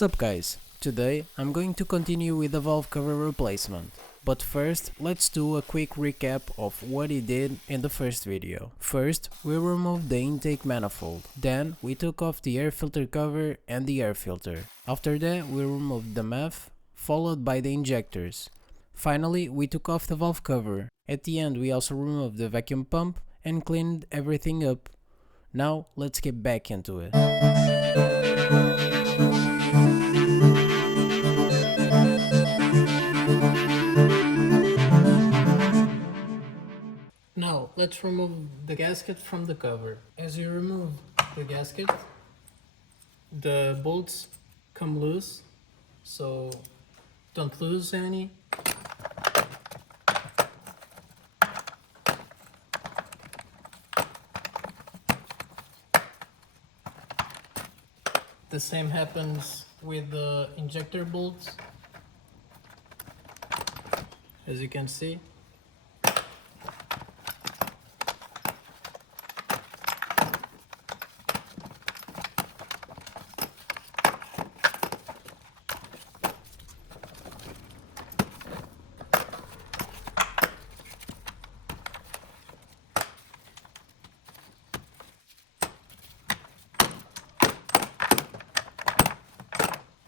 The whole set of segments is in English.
Sup guys, today I'm going to continue with the valve cover replacement. But first, let's do a quick recap of what he did in the first video. First, we removed the intake manifold. Then, we took off the air filter cover and the air filter. After that, we removed the MAF, followed by the injectors. Finally, we took off the valve cover. At the end, we also removed the vacuum pump and cleaned everything up. Now, let's get back into it. Now, let's remove the gasket from the cover. As you remove the gasket, the bolts come loose, so don't lose any. The same happens with the injector bolts, as you can see.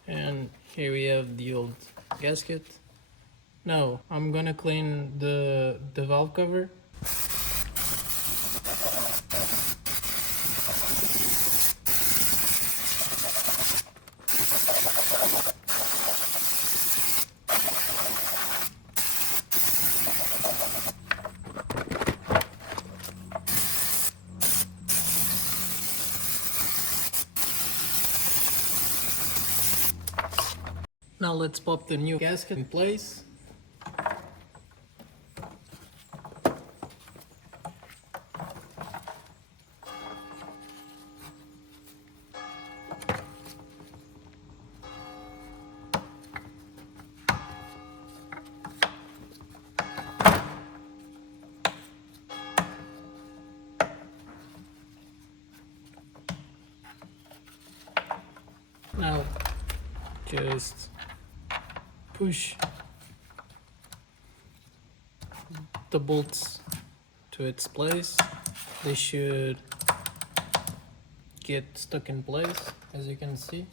And here we have the old gasket. Now I'm gonna clean the valve cover. Now let's pop the new gasket in place. Now just push the bolts to its place. They should get stuck in place, as you can see.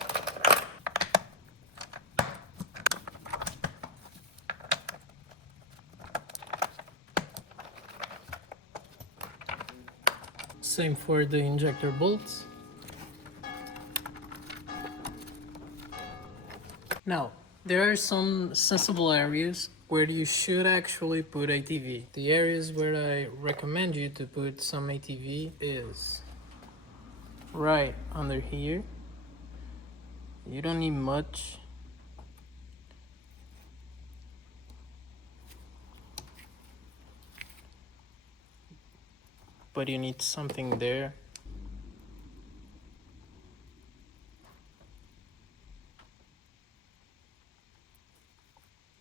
Same for the injector bolts. Now, there are some sensible areas where you should actually put ATV. The areas where I recommend you to put some ATV is right under here. You don't need much. But you need something there.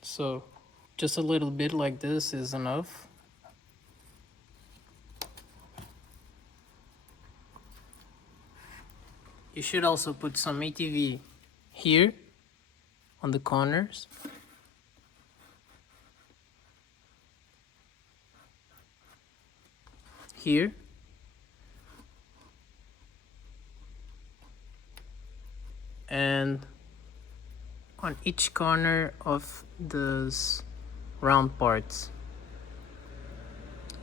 So just a little bit like this is enough. You should also put some ATV here on the corners. Here. And on each corner of those round parts.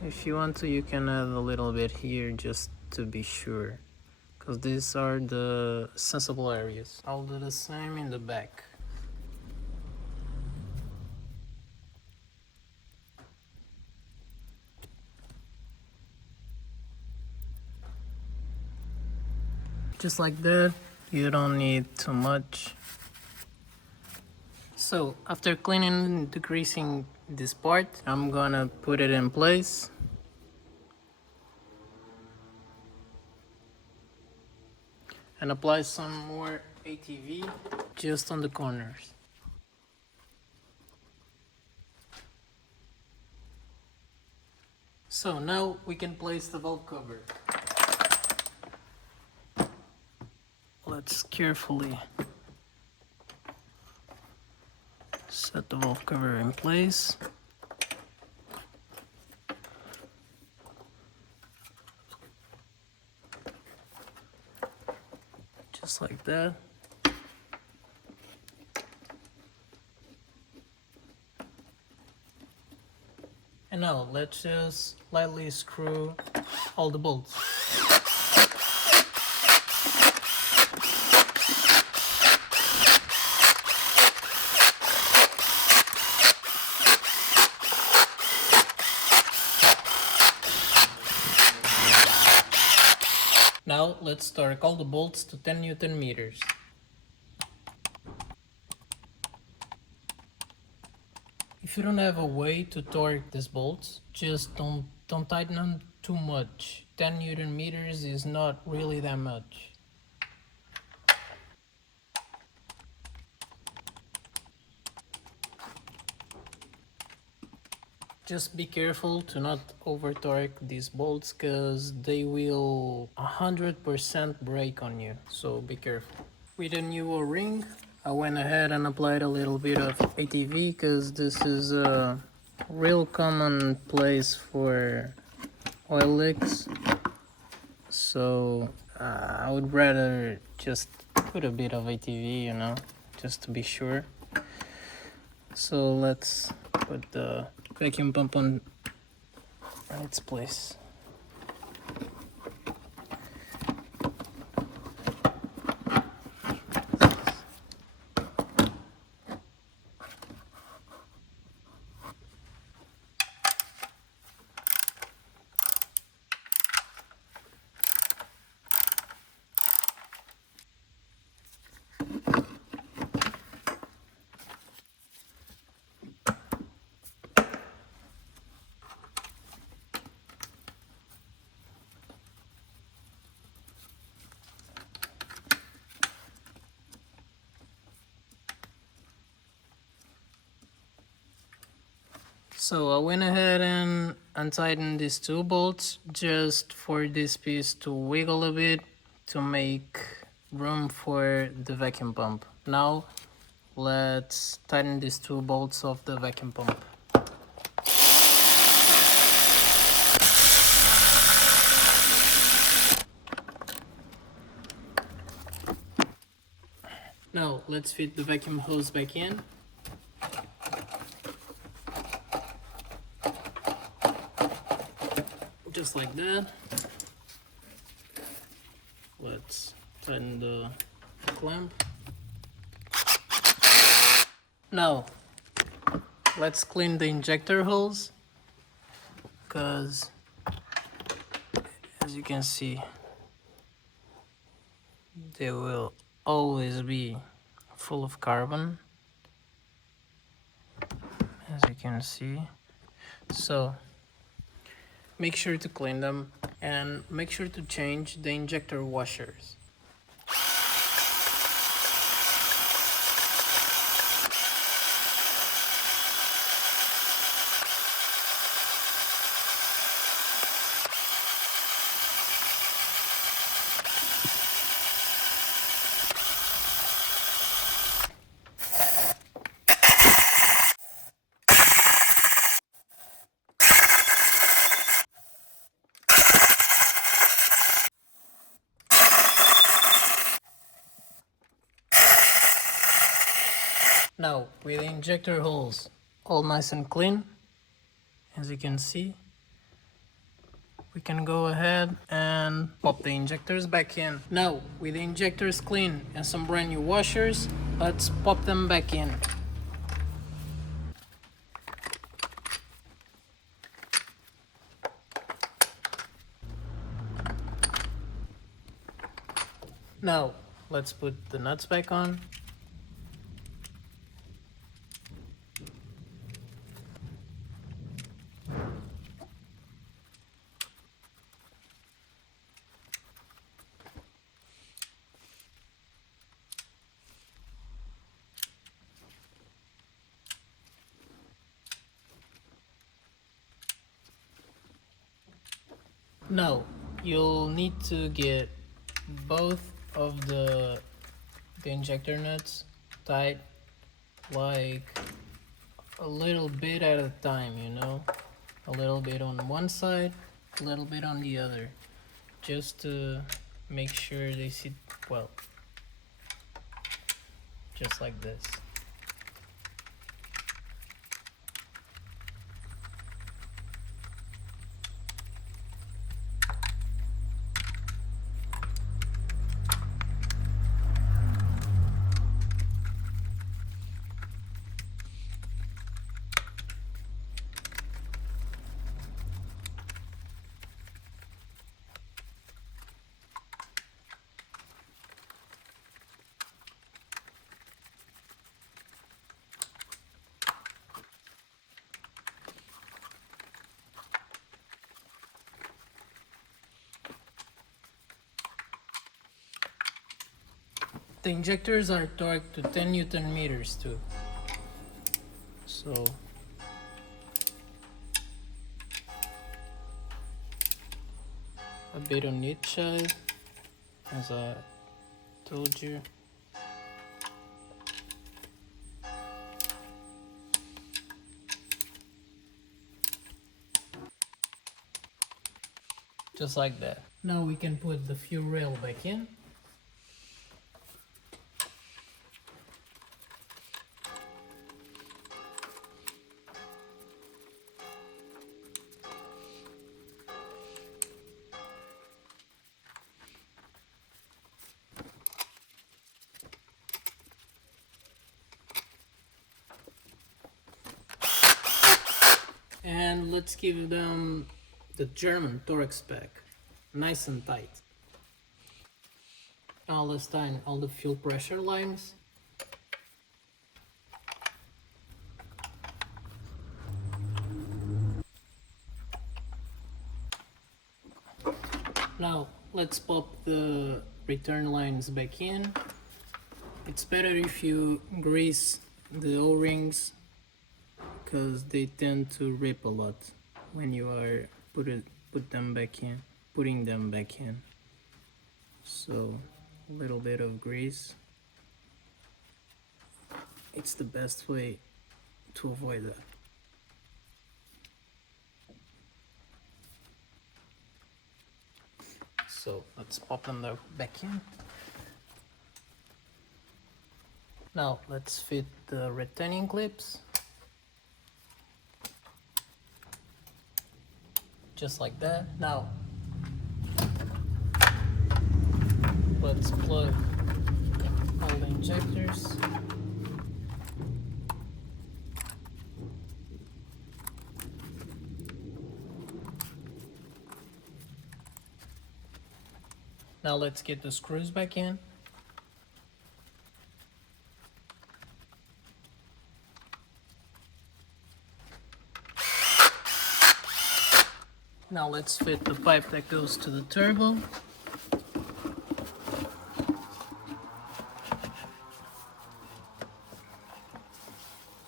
If you want to, you can add a little bit here just to be sure, because these are the sensible areas. I'll do the same in the back. Just like that. You don't need too much. So after cleaning and degreasing this part, I'm gonna put it in place. And apply some more ATV just on the corners. So now we can place the valve cover. Let's carefully Set the valve cover in place. Just like that. And now let's just lightly screw all the bolts. Now let's torque all the bolts to 10 Newton meters. If you don't have a way to torque these bolts, just don't tighten them too much. 10 Newton meters is not really that much. Just be careful to not over torque these bolts, because they will 100% break on you, so be careful. With a new O-ring, I went ahead and applied a little bit of ATV, because this is a real common place for oil leaks, so I would rather just put a bit of ATV, you know, just to be sure. So let's put the vacuum pump on its place. So I went ahead and untightened these two bolts just for this piece to wiggle a bit to make room for the vacuum pump. Now let's tighten these two bolts of the vacuum pump. Now let's fit the vacuum hose back in. Just like that. Let's tighten the clamp. Now let's clean the injector holes, because as you can see, they will always be full of carbon, as you can see. So make sure to clean them and make sure to change the injector washers. Now with the injector holes all nice and clean, as you can see, we can go ahead and pop the injectors back in. Now with the injectors clean and some brand new washers, let's pop them back in. Now let's put the nuts back on. Now you'll need to get both of the injector nuts tight, like a little bit at a time, you know, a little bit on one side, a little bit on the other, just to make sure they sit well, just like this. The injectors are torqued to 10 Newton meters too. So a bit on each side, as I told you. Just like that. Now we can put the fuel rail back in. And let's give them the German torque spec, nice and tight. Now let's tighten all the fuel pressure lines. Now let's pop the return lines back in. It's better if you grease the O-rings because they tend to rip a lot when you are putting them back in. So a little bit of grease, it's the best way to avoid that. So let's pop them back in. Now let's fit the retaining clips. Just like that. Now let's plug all the injectors. Now let's get the screws back in. Now let's fit the pipe that goes to the turbo.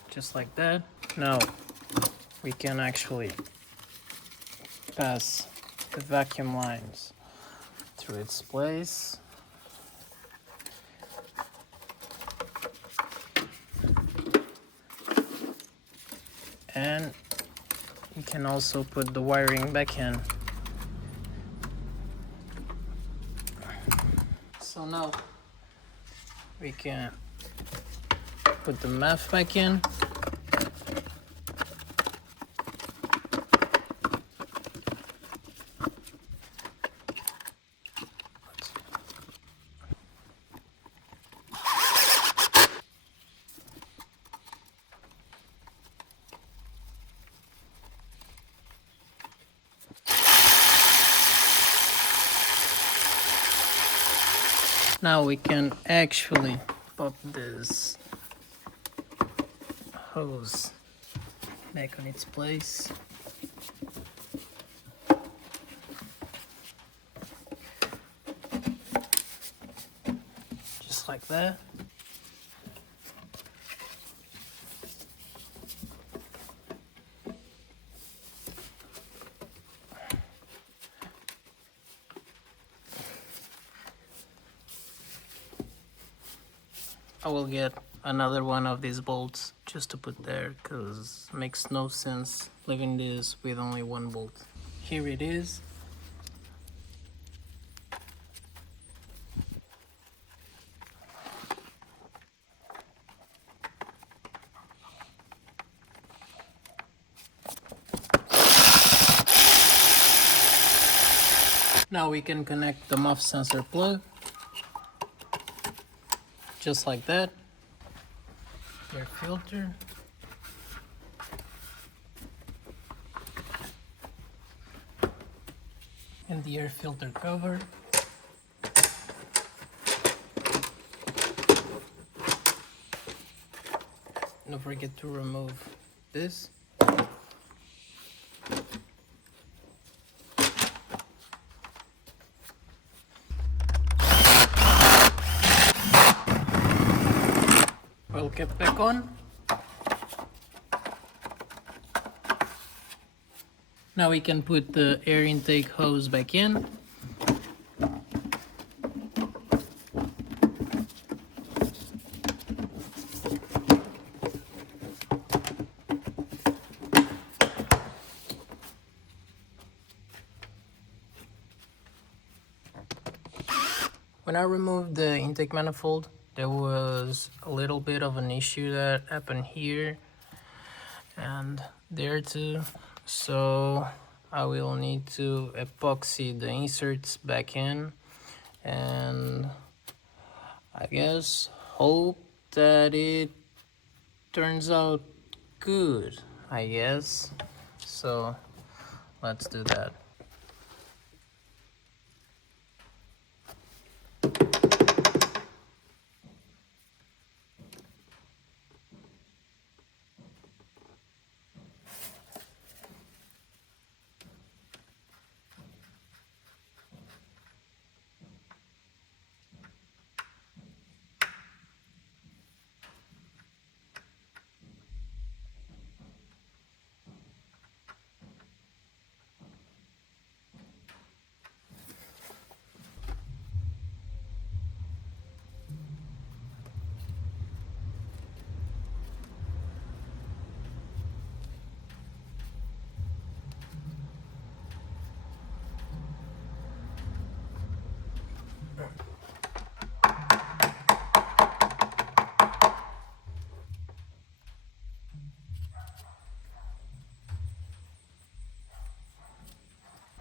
Just like that. Now we can actually pass the vacuum lines through its place. And you can also put the wiring back in. So now we can put the MAF back in. Now we can actually pop this hose back on its place. Just like that. I will get another one of these bolts just to put there, because it makes no sense leaving this with only one bolt. Here it is. Now we can connect the muff sensor plug, just like that. Air filter. And the air filter cover. Don't forget to remove this. Oil cap back on. Now we can put the air intake hose back in. When I removed the intake manifold, there was a little bit of an issue that happened here and there too. So I will need to epoxy the inserts back in, and I guess hope that it turns out good, I guess. So let's do that.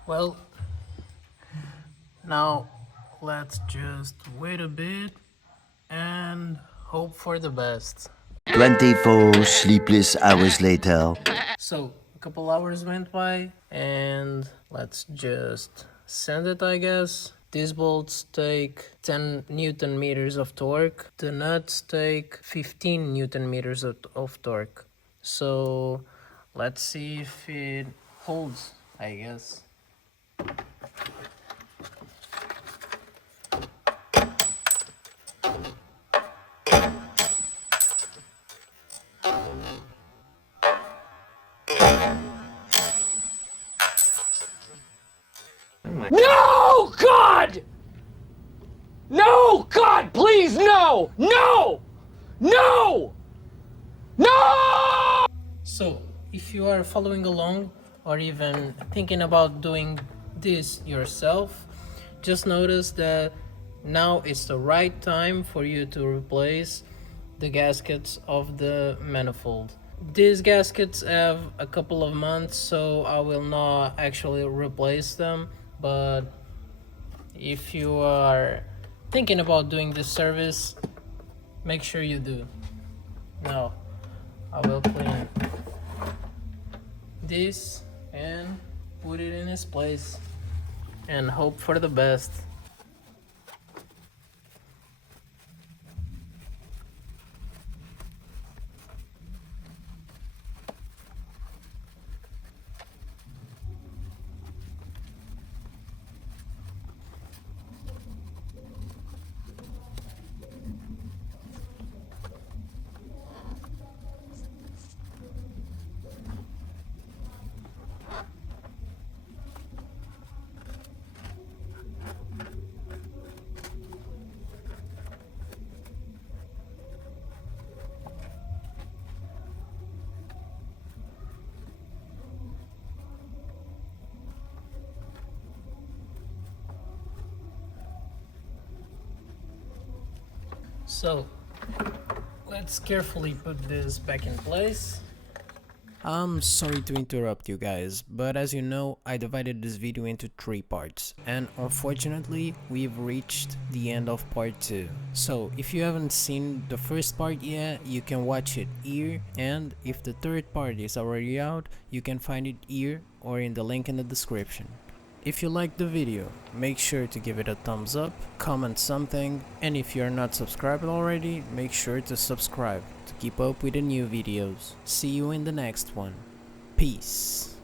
Well, now let's just wait a bit and hope for the best. 24 sleepless hours later. So a couple hours went by and let's just send it, I guess. These bolts take 10 Newton meters of torque. The nuts take 15 Newton meters of torque. So let's see if it holds, I guess. No, God! No, God, please, no! No! No! No! So, if you are following along or even thinking about doing this yourself, just notice that now is the right time for you to replace the gaskets of the manifold. These gaskets have a couple of months, so I will not actually replace them, but if you are thinking about doing this service, make sure you do. Now, I will clean this and put it in its place and hope for the best. So let's carefully put this back in place. I'm sorry to interrupt you guys, but as you know, I divided this video into 3 parts, and unfortunately, we've reached the end of part 2. So if you haven't seen the first part yet, you can watch it here, and if the third part is already out, you can find it here or in the link in the description. If you liked the video, make sure to give it a thumbs up, comment something, and if you're not subscribed already, make sure to subscribe to keep up with the new videos. See you in the next one. Peace.